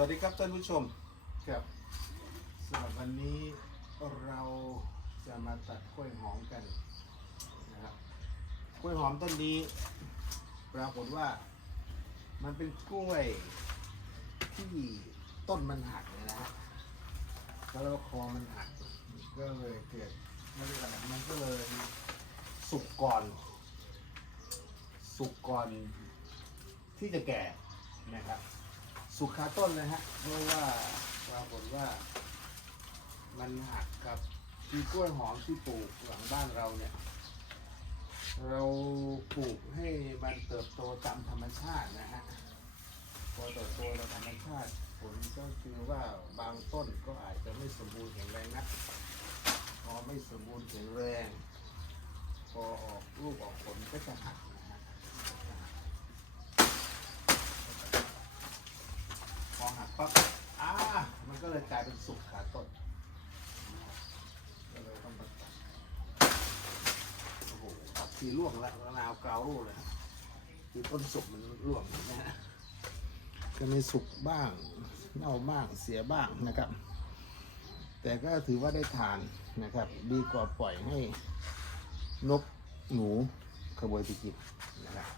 วัสดีครับท่านผู้ชมครับสำหรับวันนี้เราจะมาตัดกล้วยหอมกันนะครับกล้วยหอมต้นนี้ ปรากฏว่ามันเป็นกล้วยที่ต้นมันหักเลยนะฮะแล้วคอมันหักก็เลยเกิดไม่ได้อะไรมันก็เลยสุกก่อน สุกก่อนที่จะแก่นะครับ สุกคาต้นนะฮะ เพราะว่าปรากฏว่า มันหักครับคือกล้วยหอมที่ปลูกหลังบ้านเราเนี่ย เราปลูกให้มันเติบโตตามธรรมชาตินะฮะ พอเติบโตตามธรรมชาติ ผลก็คือว่าบางต้นก็อาจจะไม่สมบูรณ์แข็งแรงนะพอไม่สมบูรณ์แข็งแรง พอออกลูกออกผลก็จะหักนะฮะ พอหัก ปั๊บอ่ามันก็เลยกลายเป็นสุกขาต้นก็เลยต้องมาตัดโอ้โหตัดทีร่วงแล้วนาวเกาลูกเลยคือต้นสุกมันร่วงอย่างนะฮะจะมีสุกบ้างเน่าบ้างเสียบ้างนะครับ แต่ก็ถือว่าได้ทานนะครับ ดีกว่าปล่อยให้นกหนูขโมยไปกินนะครับ